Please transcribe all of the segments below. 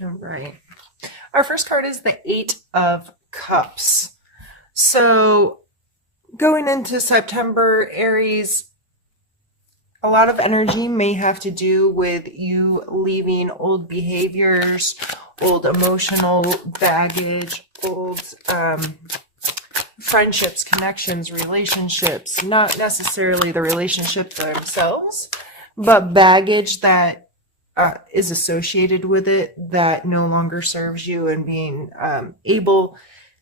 All right. Our first card is the Eight of Cups. So going into September, Aries, a lot of energy may have to do with you leaving old behaviors, old emotional baggage, old friendships, connections, relationships, not necessarily the relationship themselves, but baggage that is associated with it that no longer serves you, and being able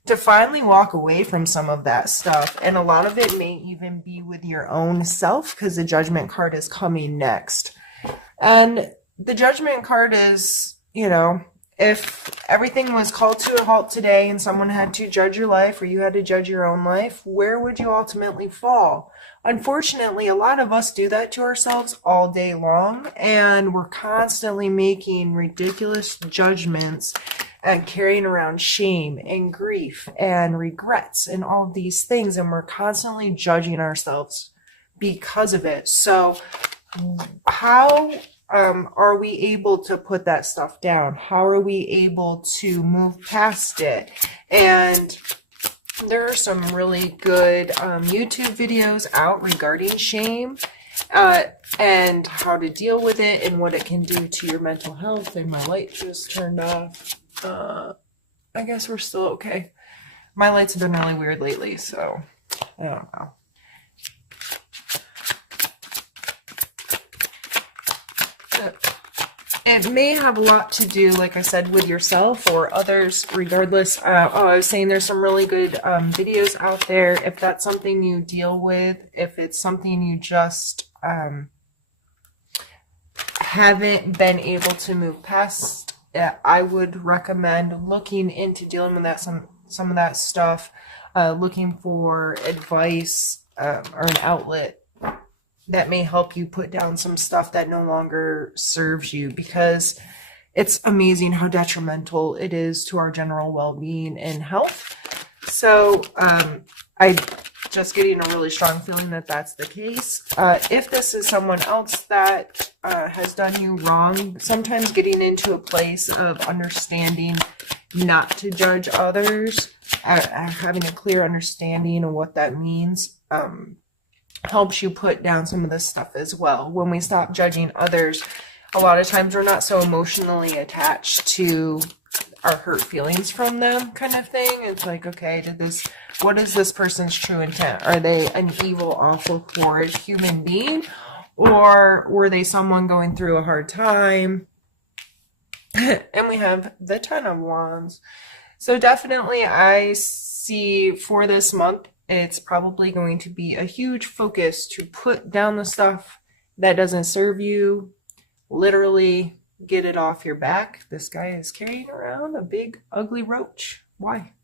to finally walk away from some of that stuff. And a lot of it may even be with your own self, because the Judgment card is coming next. And the Judgment card is, if everything was called to a halt today and someone had to judge your life, or you had to judge your own life, where would you ultimately fall? Unfortunately, a lot of us do that to ourselves all day long, and we're constantly making ridiculous judgments and carrying around shame and grief and regrets and all of these things, and we're constantly judging ourselves because of it. So how are we able to put that stuff down? How are we able to move past it? And there are some really good YouTube videos out regarding shame and how to deal with it and what it can do to your mental health. And my light just turned off. I guess we're still okay. My lights have been really weird lately, so I don't know. It may have a lot to do, like I said, with yourself or others, regardless. I was saying there's some really good videos out there. If that's something you deal with, if it's something you just haven't been able to move past, I would recommend looking into dealing with that, some of that stuff, looking for advice or an outlet that may help you put down some stuff that no longer serves you, because it's amazing how detrimental it is to our general well-being and health. So I just getting a really strong feeling that that's the case. If this is someone else that has done you wrong, sometimes getting into a place of understanding not to judge others, having a clear understanding of what that means, helps you put down some of this stuff as well. When we stop judging others, a lot of times we're not so emotionally attached to our hurt feelings from them, kind of thing. It's like, okay, what is this person's true intent? Are they an evil, awful, horrid human being? Or were they someone going through a hard time? And we have the Ten of Wands. So definitely I see for this month, it's probably going to be a huge focus to put down the stuff that doesn't serve you. Literally get it off your back. This guy is carrying around a big, ugly roach. Why?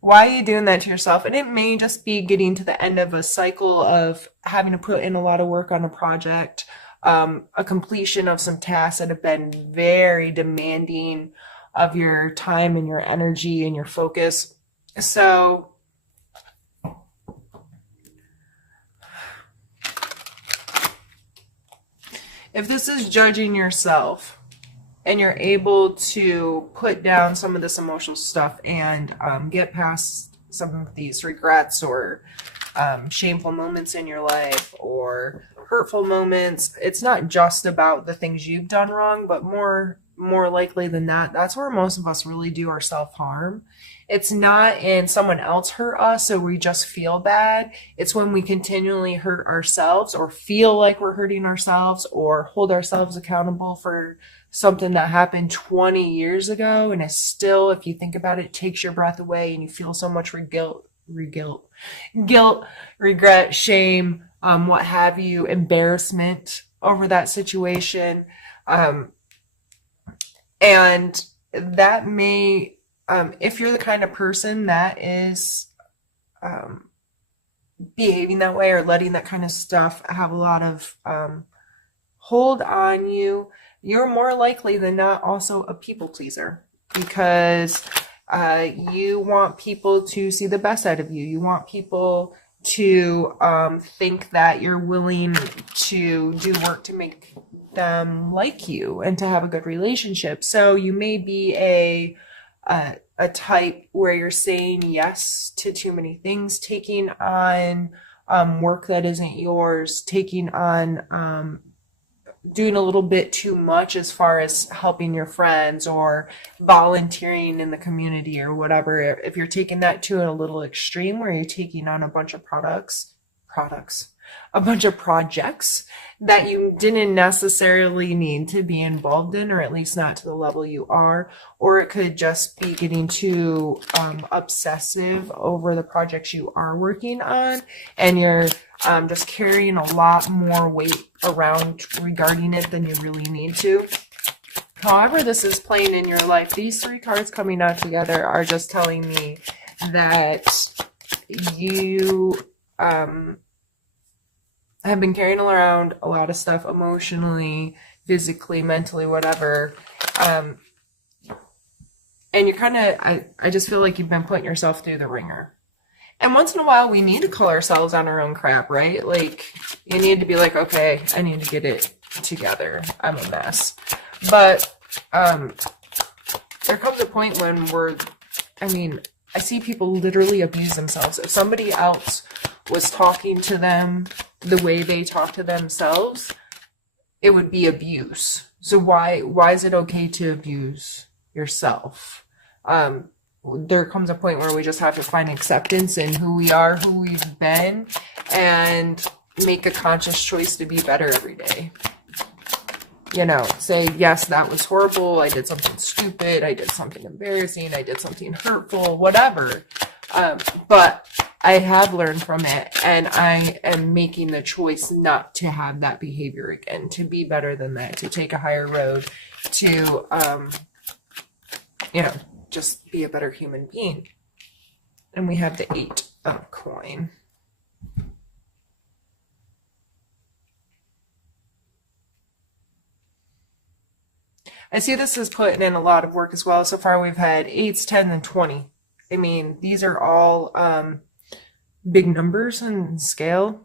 Why are you doing that to yourself? And it may just be getting to the end of a cycle of having to put in a lot of work on a project, a completion of some tasks that have been very demanding of your time and your energy and your focus. So if this is judging yourself and you're able to put down some of this emotional stuff and get past some of these regrets or shameful moments in your life or hurtful moments, it's not just about the things you've done wrong, but more likely than that, that's where most of us really do our self-harm. It's not in someone else hurt us so we just feel bad. It's when we continually hurt ourselves or feel like we're hurting ourselves or hold ourselves accountable for something that happened 20 years ago, and it's still, if you think about it, takes your breath away and you feel so much guilt, regret, shame, what have you, embarrassment over that situation. And that may, if you're the kind of person that is behaving that way or letting that kind of stuff have a lot of hold on you, you're more likely than not also a people pleaser, because you want people to see the best out of you. You want people to think that you're willing to do work to make them like you and to have a good relationship. So you may be a type where you're saying yes to too many things, taking on work that isn't yours, taking on doing a little bit too much as far as helping your friends or volunteering in the community or whatever. If you're taking that to a little extreme where you're taking on a bunch of a bunch of projects that you didn't necessarily need to be involved in, or at least not to the level you are, or it could just be getting too obsessive over the projects you are working on, and you're just carrying a lot more weight around regarding it than you really need to. However this is playing in your life, these three cards coming out together are just telling me that you have been carrying around a lot of stuff emotionally, physically, mentally, whatever. And you're kind of, I just feel like you've been putting yourself through the ringer. And once in a while, we need to call ourselves on our own crap, right? Like, you need to be like, okay, I need to get it together. I'm a mess. But there comes a point when I see people literally abuse themselves. If somebody else was talking to them the way they talk to themselves, it would be abuse. So why is it okay to abuse yourself? There comes a point where we just have to find acceptance in who we are, who we've been, and make a conscious choice to be better every day. You know, say, yes, that was horrible. I did something stupid. I did something embarrassing. I did something hurtful, whatever. But I have learned from it, and I am making the choice not to have that behavior again, to be better than that, to take a higher road, to, just be a better human being. And we have the 8 of coin. I see this as putting in a lot of work as well. So far we've had 8s, 10s, and 20. I mean, these are all big numbers in scale.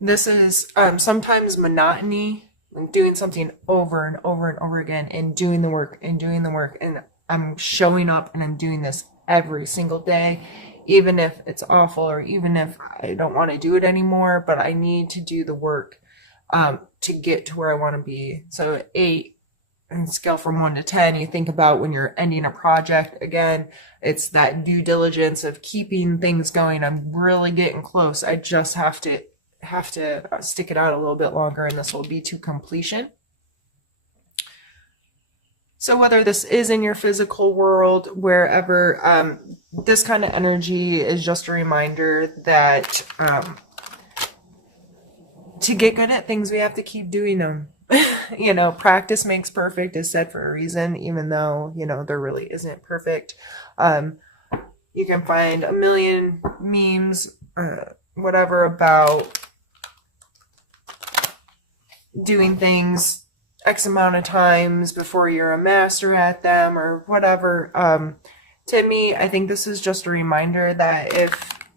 This is sometimes monotony, like doing something over and over and over again, and doing the work and doing the work. And I'm showing up and I'm doing this every single day, even if it's awful or even if I don't want to do it anymore, but I need to do the work to get to where I want to be. So 8, and scale from 1 to 10, you think about when you're ending a project, again, it's that due diligence of keeping things going. I'm really getting close. I just have to stick it out a little bit longer, and this will be to completion. So whether this is in your physical world, wherever, this kind of energy is just a reminder that to get good at things, we have to keep doing them. Practice makes perfect is said for a reason, even though, there really isn't perfect. You can find a million memes, whatever, about doing things X amount of times before you're a master at them or whatever. To me, I think this is just a reminder that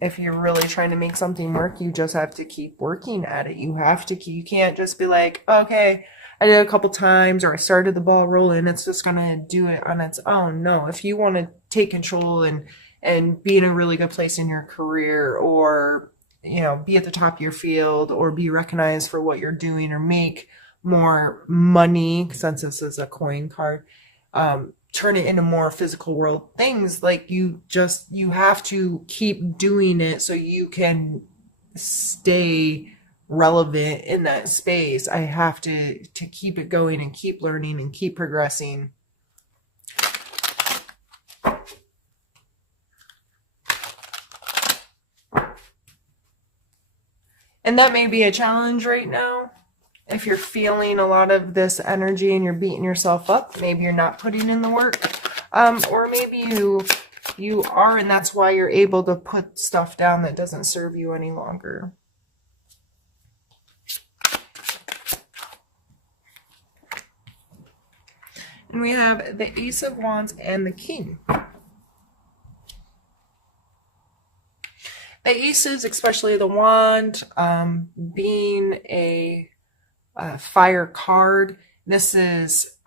if you're really trying to make something work, you just have to keep working at it. You can't just be like, okay, I did a couple times, or I started the ball rolling, it's just gonna do it on its own. No, if you want to take control and be in a really good place in your career, or be at the top of your field, or be recognized for what you're doing, or make more money, since this is a coin card, turn it into more physical world things, like you have to keep doing it so you can stay relevant in that space. I have to keep it going and keep learning and keep progressing. And that may be a challenge right now. If you're feeling a lot of this energy and you're beating yourself up, maybe you're not putting in the work, or maybe you are, and that's why you're able to put stuff down that doesn't serve you any longer. And we have the Ace of Wands and the King. The aces, especially the wand, being a fire card, this is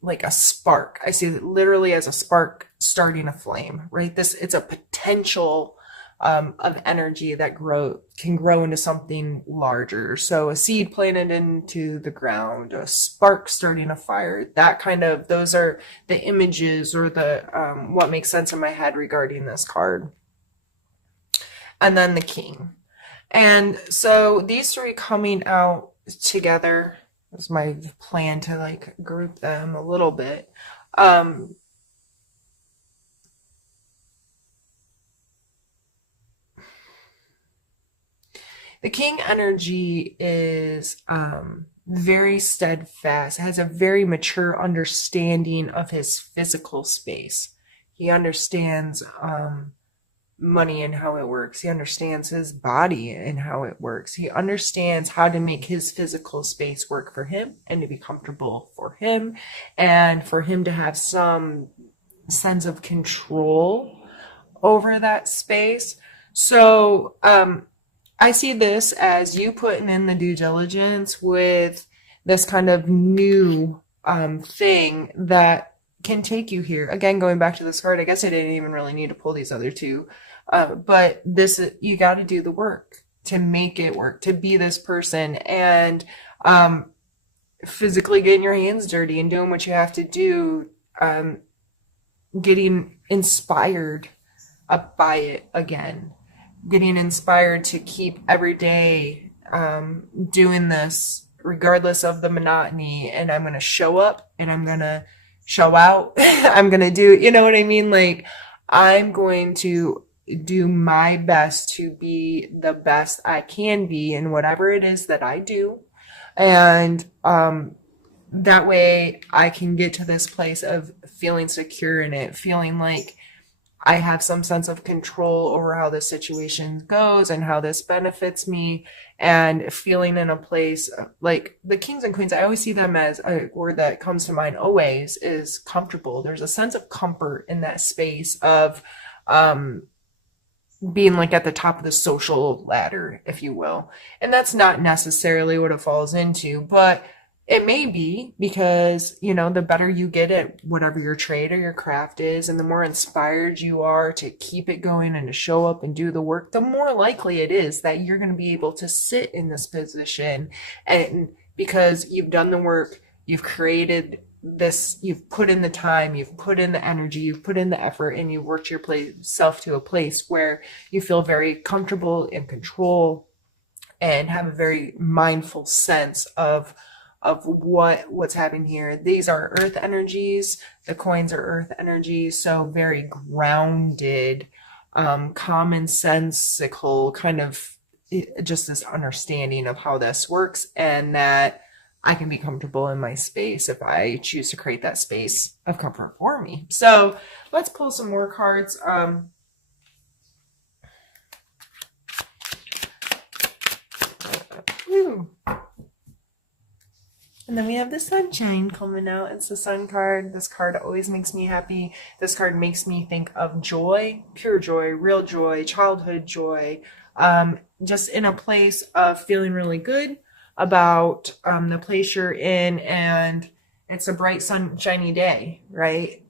like a spark. I see it literally as a spark starting a flame, right? It's a potential of energy that can grow into something larger. So a seed planted into the ground, a spark starting a fire, that kind of, those are the images or the what makes sense in my head regarding this card. And then the king. And so these three coming out together was my plan to like group them a little bit. The king energy is very steadfast, has a very mature understanding of his physical space. He understands money and how it works. He understands his body and how it works. He understands how to make his physical space work for him and to be comfortable for him and for him to have some sense of control over that space. So, I see this as you putting in the due diligence with this kind of new thing that can take you here. Again, going back to this card, I guess I didn't even really need to pull these other two. But this, you got to do the work to make it work, to be this person, and physically getting your hands dirty and doing what you have to do, getting inspired by it again, getting inspired to keep every day doing this regardless of the monotony. And I'm going to show up and I'm going to show out. I'm going to do, you know what I mean? Like, I'm going to do my best to be the best I can be in whatever it is that I do. And that way I can get to this place of feeling secure in it, feeling like I have some sense of control over how this situation goes and how this benefits me, and feeling in a place like the kings and queens. I always see them as a word that comes to mind always is comfortable. There's a sense of comfort in that space of being like at the top of the social ladder, if you will. And that's not necessarily what it falls into, but it may be because, you know, the better you get at whatever your trade or your craft is, and the more inspired you are to keep it going and to show up and do the work, the more likely it is that you're going to be able to sit in this position. And because you've done the work, you've created this, you've put in the time, you've put in the energy, you've put in the effort, and you've worked yourself to a place where you feel very comfortable in control and have a very mindful sense of what's happening here. These are earth energies. The coins are earth energies. So very grounded, common sensical kind of just this understanding of how this works, and that I can be comfortable in my space if I choose to create that space of comfort for me. So let's pull some more cards. And then we have the sunshine coming out. It's the sun card. This card always makes me happy. This card makes me think of joy, pure joy, real joy, childhood joy. Just in a place of feeling really good about the place you're in, and it's a bright sunshiny day, right?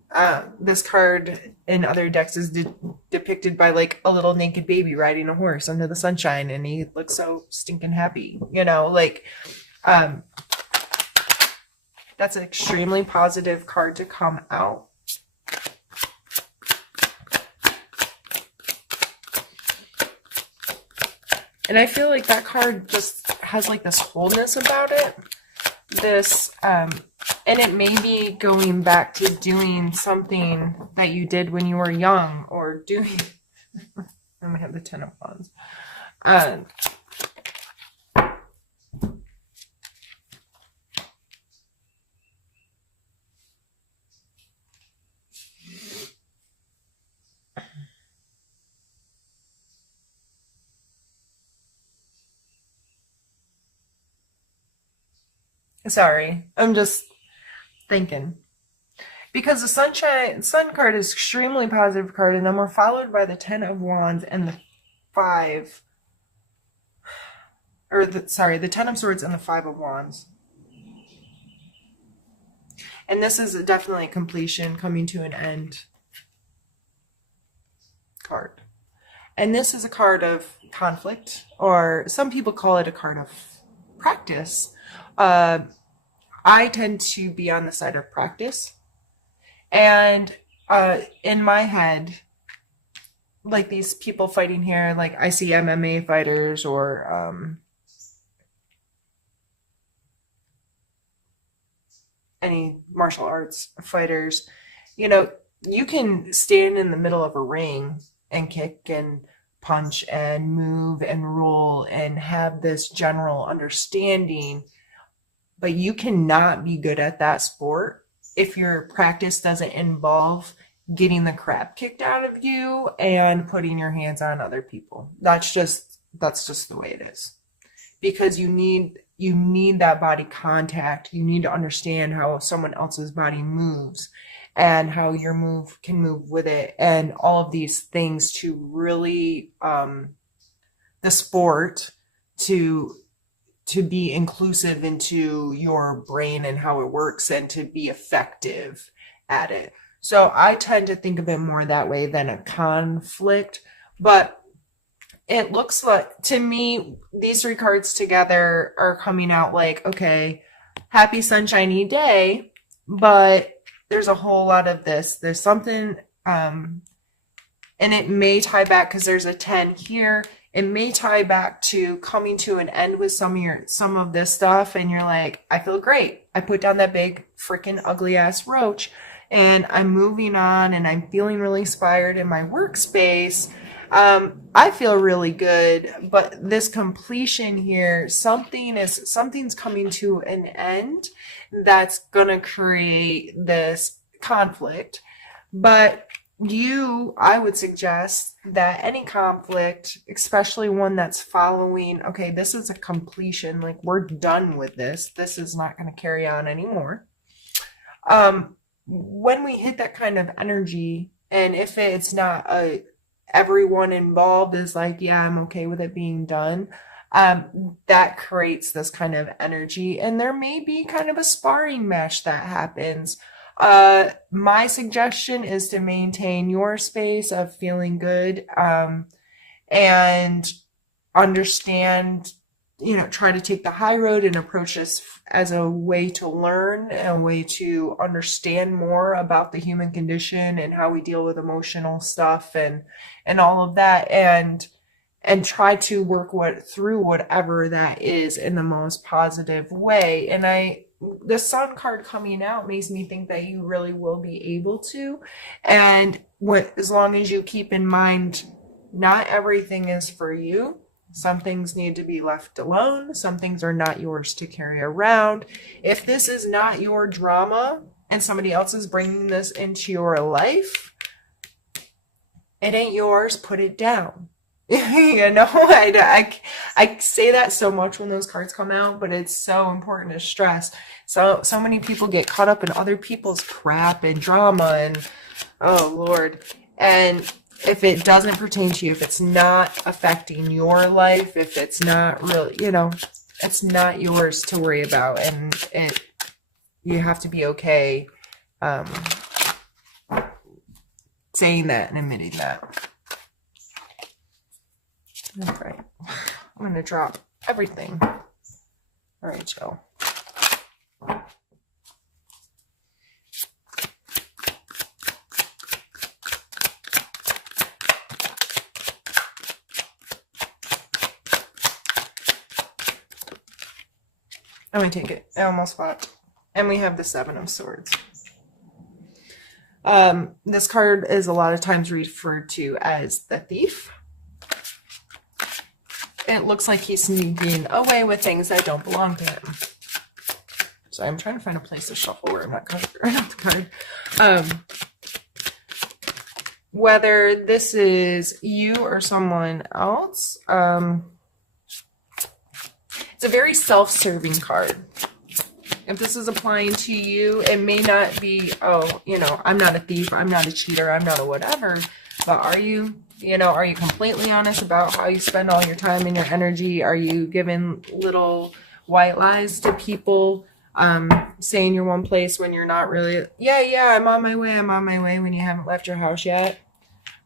This card in other decks is depicted by like a little naked baby riding a horse under the sunshine, and he looks so stinking happy, you know, like that's an extremely positive card to come out. And I feel like that card just has like this wholeness about it. This, and it may be going back to doing something that you did when you were young, or doing, I'm gonna have the Ten of Wands. Sorry, I'm just thinking. Because the sun card is extremely positive card, and then we're followed by the Ten of Wands and the five, or the Ten of Swords and the Five of Wands. And this is definitely a completion, coming to an end card. And this is a card of conflict, or some people call it a card of practice. I tend to be on the side of practice. And in my head, like these people fighting here, like I see MMA fighters or any martial arts fighters, you know, you can stand in the middle of a ring and kick and punch and move and roll and have this general understanding, but you cannot be good at that sport if your practice doesn't involve getting the crap kicked out of you and putting your hands on other people. That's just the way it is, because you need that body contact. You need to understand how someone else's body moves and how your move can move with it, and all of these things to really the sport to be inclusive into your brain and how it works, and to be effective at it. So I tend to think of it more that way than a conflict, but it looks like, to me, these three cards together are coming out like, okay, happy sunshiny day, but there's a whole lot of this. There's something, and it may tie back, because there's a 10 here. It may tie back to coming to an end with some of this stuff, and you're like, I feel great. I put down that big freaking ugly ass roach, and I'm moving on, and I'm feeling really inspired in my workspace. I feel really good, but this completion here, something's coming to an end that's gonna create this conflict. But I would suggest that any conflict, especially one that's following, okay, this is a completion, like we're done with this. This is not going to carry on anymore. When we hit that kind of energy, and if it's not everyone involved is like, yeah, I'm okay with it being done, that creates this kind of energy, and there may be kind of a sparring match that happens. My suggestion is to maintain your space of feeling good, and understand, try to take the high road and approach this as a way to learn, a way to understand more about the human condition and how we deal with emotional stuff and all of that, and try to work through whatever that is in the most positive way. And the Sun card coming out makes me think that you really will be able to. And as long as you keep in mind, not everything is for you. Some things need to be left alone. Some things are not yours to carry around. If this is not your drama and somebody else is bringing this into your life, it ain't yours. Put it down. I say that so much when those cards come out, but it's so important to stress. So many people get caught up in other people's crap and drama, and oh Lord. And if it doesn't pertain to you, if it's not affecting your life, if it's not really, it's not yours to worry about, and you have to be okay saying that and admitting that. All right, I'm going to drop everything. All right, Joe. Let me take it. I almost forgot. And we have the Seven of Swords. This card is a lot of times referred to as the thief. It looks like he's sneaking away with things that don't belong to him. So I'm trying to find a place to shuffle where I'm not the card. Whether this is you or someone else, it's a very self-serving card. If this is applying to you, it may not be, I'm not a thief, I'm not a cheater, I'm not a whatever, but are you? You know, are you completely honest about how you spend all your time and your energy? Are you giving little white lies to people, saying you're one place when you're not really? Yeah, I'm on my way. I'm on my way when you haven't left your house yet.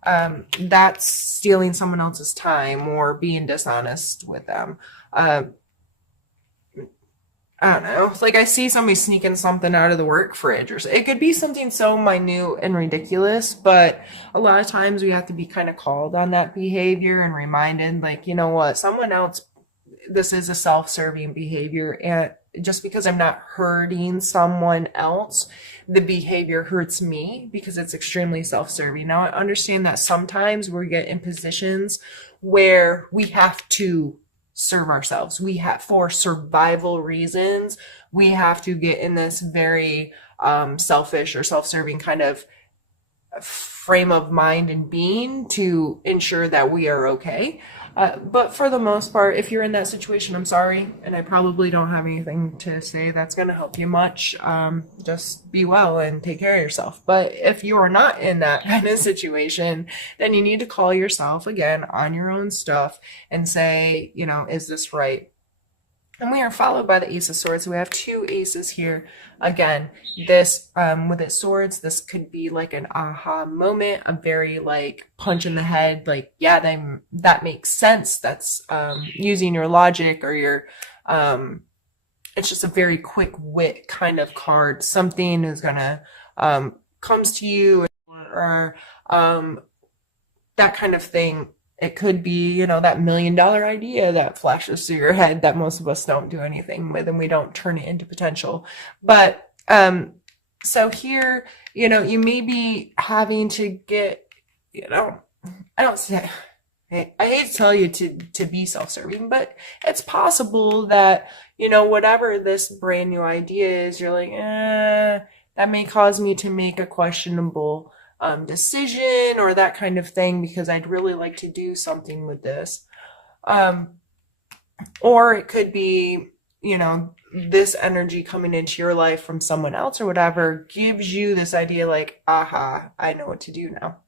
That's stealing someone else's time or being dishonest with them. Uh, I don't know. Like I see somebody sneaking something out of the work fridge, or it could be something so minute and ridiculous, but a lot of times we have to be kind of called on that behavior and reminded, like, you know what, someone else, this is a self-serving behavior, and just because I'm not hurting someone else, the behavior hurts me because it's extremely self-serving. Now I understand that sometimes we get in positions where we have to serve ourselves. We have, for survival reasons, we have to get in this very selfish or self-serving kind of frame of mind and being to ensure that we are okay. But for the most part, if you're in that situation, I'm sorry, and I probably don't have anything to say that's going to help you much. Just be well and take care of yourself. But if you are not in that kind of situation, then you need to call yourself again on your own stuff and say, you know, is this right? And we are followed by the Ace of Swords. So we have two aces here. Again, this, with its swords, this could be like an aha moment, a very like punch in the head, like, yeah, that makes sense. That's, using your logic or your, it's just a very quick wit kind of card. Something is gonna, comes to you, or, that kind of thing. It could be, you know, that $1 million idea that flashes through your head that most of us don't do anything with, and we don't turn it into potential. But so here, you know, you may be having to get, you know, I don't say, I hate to tell you to be self-serving, but it's possible that, you know, whatever this brand new idea is, you're like, that may cause me to make a questionable decision or that kind of thing, because I'd really like to do something with this. Or it could be, you know, this energy coming into your life from someone else or whatever gives you this idea like, aha, I know what to do now.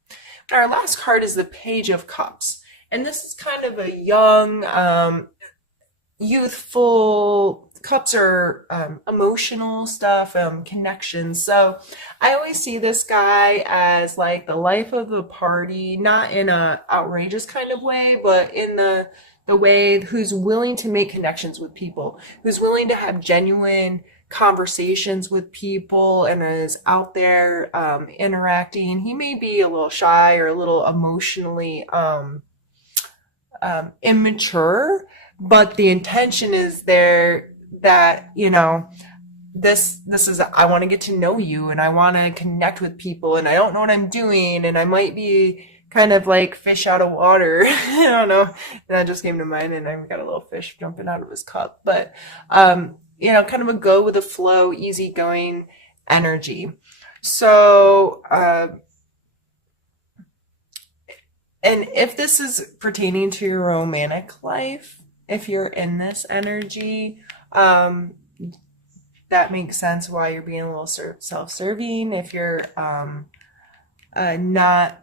And our last card is the Page of Cups. And this is kind of a young, youthful, cups are emotional stuff, connections. So I always see this guy as like the life of the party, not in a outrageous kind of way, but in the way who's willing to make connections with people, who's willing to have genuine conversations with people, and is out there interacting. He may be a little shy or a little emotionally immature, but the intention is there that, you know, this is, I want to get to know you and I want to connect with people, and I don't know what I'm doing, and I might be kind of like fish out of water. I don't know. That just came to mind, and I've got a little fish jumping out of his cup. But you know, kind of a go with the flow, easygoing energy. So and if this is pertaining to your romantic life, if you're in this energy, that makes sense why you're being a little self-serving. If you're not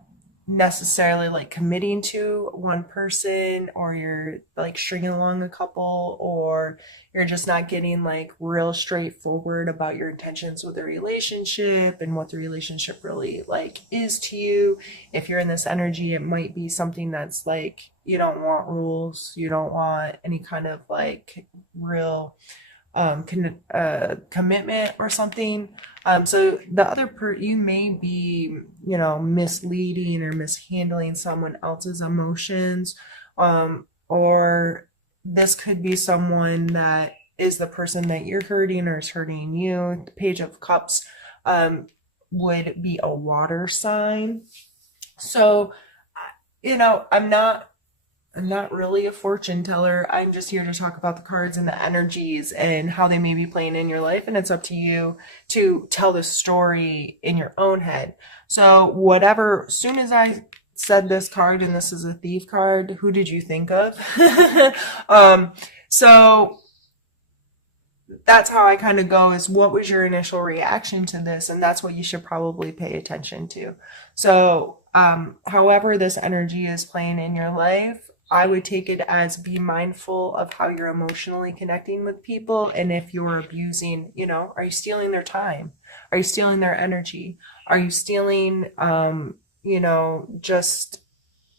necessarily like committing to one person, or you're like stringing along a couple, or you're just not getting like real straightforward about your intentions with the relationship and what the relationship really like is to you. If you're in this energy, it might be something that's like, you don't want rules, you don't want any kind of like real commitment or something. So the other you may be, you know, misleading or mishandling someone else's emotions, or this could be someone that is the person that you're hurting or is hurting you. The Page of Cups would be a water sign. So, you know, I'm not really a fortune teller. I'm just here to talk about the cards and the energies and how they may be playing in your life. And it's up to you to tell the story in your own head. So whatever, as soon as I said this card, and this is a Thief card, who did you think of? So that's how I kind of go, is what was your initial reaction to this? And that's what you should probably pay attention to. So However this energy is playing in your life, I would take it as be mindful of how you're emotionally connecting with people. And if you're abusing, are you stealing their time? Are you stealing their energy? Are you stealing, just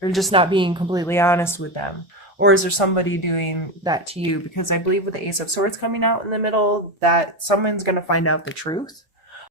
or just not being completely honest with them? Or is there somebody doing that to you? Because I believe with the Ace of Swords coming out in the middle, that someone's going to find out the truth.